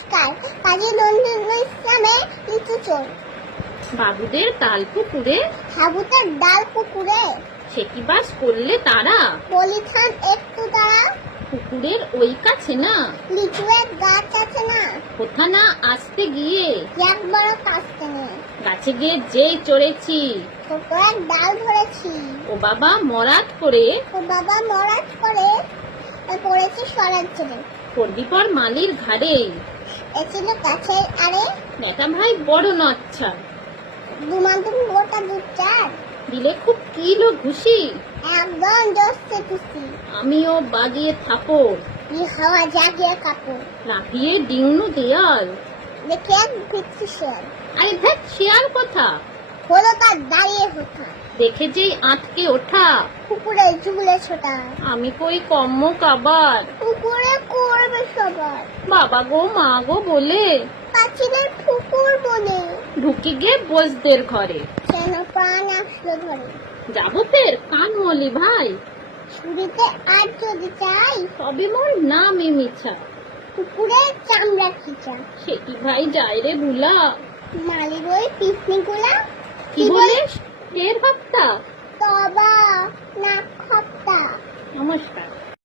নমস্কার। কাজী নজরুল ইসলামের লিচুচোর। বাবুদের তাল পুকুরে হাবুতের ডাল পুকুরে সেটি বাস করলে তারা পলিথান একটু দাঁড়া। পুকুরের ওই কাছে না লিচুয়ের গাছ আছে না, কোথা না আসতে গিয়ে এক বড় কাস্তে নেই। গাছে গিয়ে যেই চড়েছি ছোট এক ডাল ধরেছি। ও বাবা মরাত করে তো বাবা মরাজ করে পড়েছি সরার ছেড়ে। পড়বি পর মালির ঘাড়ে এ ছিল গাছের আরে নেতা ভাই বড় নচ্ছা দুমাদুম গোটা দুধ চার। দিলে খুব কিলো ঘুষি একদম জসছে খুশি। আমিও বাগিয়ে থাপড় ই হাওয়া জাগিয়ে কাপড়। লাফিয়ে ডিংনু দেয়াল দেখে এক ভিক্ষি শেয়াল। আরে দেখ শেয়াল কথা হলো তার দাঁড়িয়ে হোথা। দেখে যেই আটকে ওঠা পুকুরে ঝুলে ছোটা। আমি কই কম্ম কাবার পুকুরে করবে সবার। বাবা গো মা গো বলে পাখিদের পুকুর বনে ঢুকে গিয়ে বসদের ঘরে যেন প্রাণ আসলো ধরে। যাবো ফের কান মলি ভাই ছুরিতে আর যদি চাই তবে মোর নামে মিছা পুকুরে চামড়া খিচা। সেটি ভাই যায় রে ভুলা মালির ওই পিকনিক গুলা কি বলিস টের হপ্তা তবা না খপ্তা। নমস্কার।